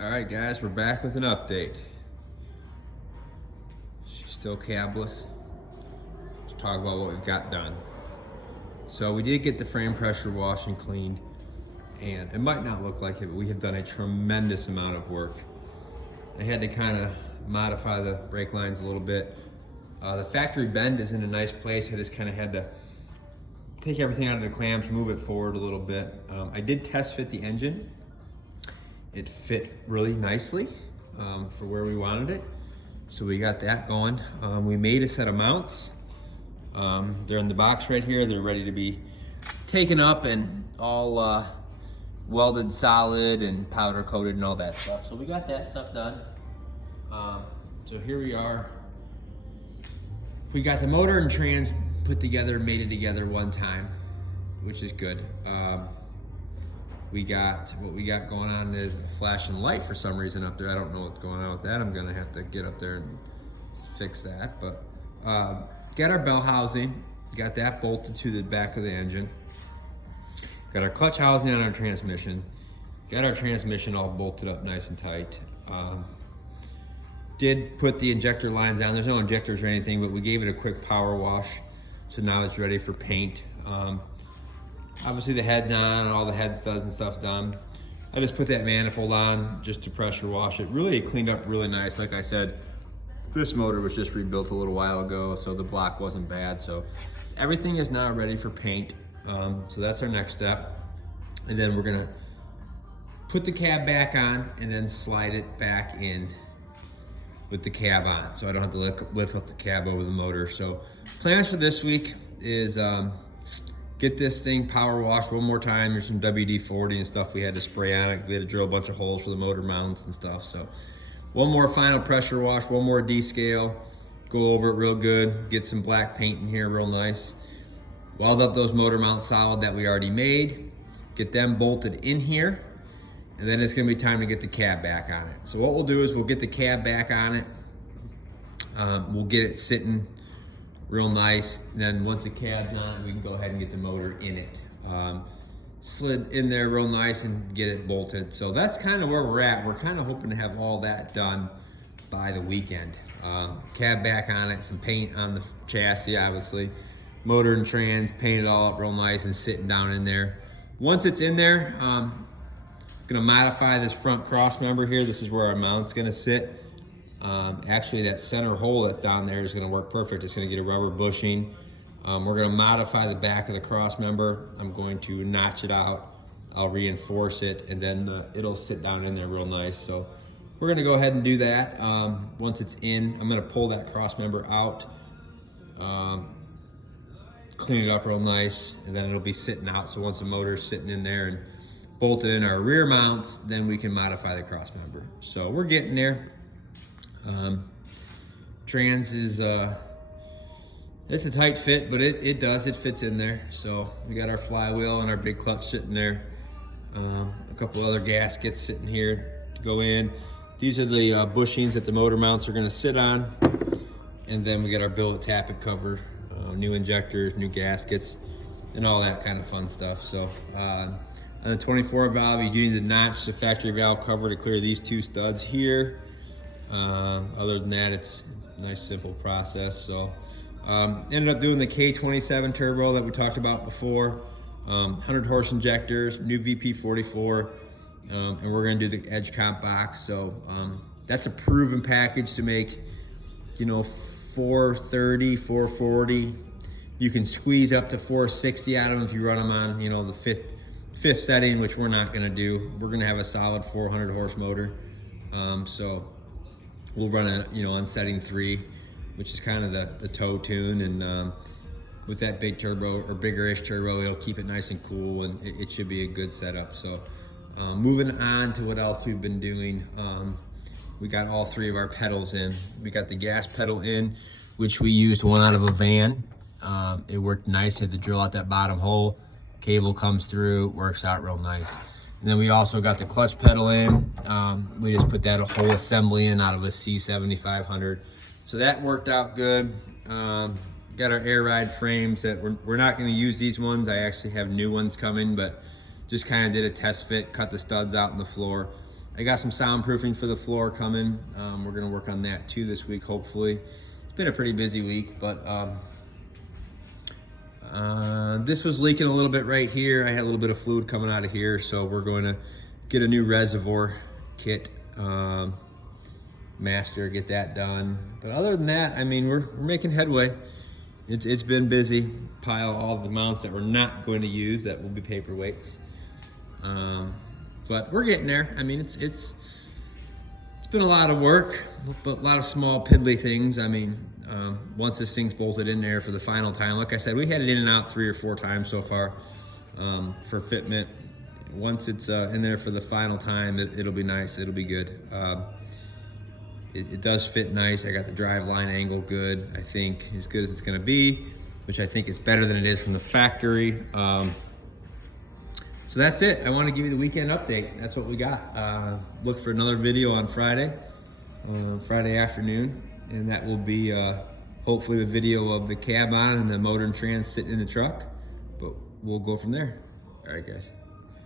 All right, guys, we're back with an update. She's still cabless. Let's talk about what we've got done. So we did get the frame pressure washed and cleaned, and it might not look like it, but we have done a tremendous amount of work. I had to kind of modify the brake lines a little bit. The factory bend is in a nice place. I just kind of had to take everything out of the clamps, move it forward a little bit. I did test fit the engine. It fit really nicely for where we wanted it. So we got that going. We made a set of mounts. They're in the box right here. They're ready to be taken up and all welded solid and powder coated and all that stuff. So we got that stuff done. So here we are. We got the motor and trans put together, mated together one time, which is good. What we got going on is a flashing light for some reason up there. I don't know what's going on with that. I'm gonna have to get up there and fix that. But got our bell housing, got that bolted to the back of the engine. Got our clutch housing on our transmission. Got our transmission all bolted up nice and tight. Did put the injector lines on. There's no injectors or anything, but we gave it a quick power wash. So now it's ready for paint. Obviously the head's on and all the head studs and stuff's done. I just put that manifold on just to pressure wash it. Really, it cleaned up really nice. Like I said, this motor was just rebuilt a little while ago, so the block wasn't bad. So everything is now ready for paint. So that's our next step. And then we're gonna put the cab back on and then slide it back in with the cab on. So I don't have to lift up the cab over the motor. So plans for this week is get this thing power washed one more time. There's some WD-40 and stuff we had to spray on it. We had to drill a bunch of holes for the motor mounts and stuff. So one more final pressure wash, one more descale, go over it real good, get some black paint in here real nice. Weld up those motor mounts solid that we already made, get them bolted in here, and then it's gonna be time to get the cab back on it. So what we'll do is we'll get the cab back on it. We'll get it sitting real nice. And then once the cab's on it, we can go ahead and get the motor in it. Slid in there real nice and get it bolted. So that's kind of where we're at. We're kind of hoping to have all that done by the weekend. Cab back on it, some paint on the chassis, obviously. Motor and trans, paint it all up real nice and sitting down in there. Once it's in there, gonna modify this front cross member here. This is where our mount's gonna sit. Actually, that center hole that's down there is gonna work perfect. It's gonna get a rubber bushing. We're gonna modify the back of the cross member. I'm going to notch it out. I'll reinforce it, and then it'll sit down in there real nice. So we're gonna go ahead and do that. Once it's in, I'm gonna pull that cross member out, clean it up real nice, and then it'll be sitting out. So once the motor's sitting in there and bolted in our rear mounts, then we can modify the cross member. So we're getting there. Trans is, it's a tight fit, but it fits in there. So we got our flywheel and our big clutch sitting there. A couple other gaskets sitting here to go in. These are the bushings that the motor mounts are gonna sit on. And then we got our billet tappet cover, new injectors, new gaskets, and all that kind of fun stuff. So on the 24 valve, you do need to notch the factory valve cover to clear these two studs here. Other than that, it's a nice simple process. So ended up doing the K27 turbo that we talked about before, 100 horse injectors, new VP44, and we're gonna do the edge comp box. So that's a proven package to make, 430, 440. You can squeeze up to 460 out of them if you run them on, the fifth setting, which we're not gonna do. We're gonna have a solid 400 horse motor. So we'll run on setting 3, which is kind of the toe tune, and with that big turbo or bigger-ish turbo, it'll keep it nice and cool, and it should be a good setup. So moving on to what else we've been doing, we got all 3 of our pedals in. We got the gas pedal in, which we used one out of a van. It worked nice. Had to drill out that bottom hole. Cable comes through, works out real nice. And then we also got the clutch pedal in. We just put that whole assembly in out of a C7500. So that worked out good. Got our air ride frames that we're not gonna use these ones. I actually have new ones coming, but just kind of did a test fit, cut the studs out in the floor. I got some soundproofing for the floor coming. We're gonna work on that too this week, hopefully. It's been a pretty busy week, but this was leaking a little bit right here. I had a little bit of fluid coming out of here, so we're going to get a new reservoir kit, master, get that done. But other than that, I mean, we're making headway. It's been busy. Pile all the mounts that we're not going to use, that will be paperweights. But we're getting there. I mean, it's been a lot of work, but a lot of small piddly things. I mean, once this thing's bolted in there for the final time, like I said, we had it in and out 3 or 4 times so far for fitment. Once it's in there for the final time, it'll be nice. It'll be good. It does fit nice. I got the drive line angle good. I think as good as it's going to be, which I think is better than it is from the factory. So that's it. I want to give you the weekend update. That's what we got. Look for another video on Friday afternoon, and that will be hopefully the video of the cab on and the motor and trans sitting in the truck. But we'll go from there. All right, guys.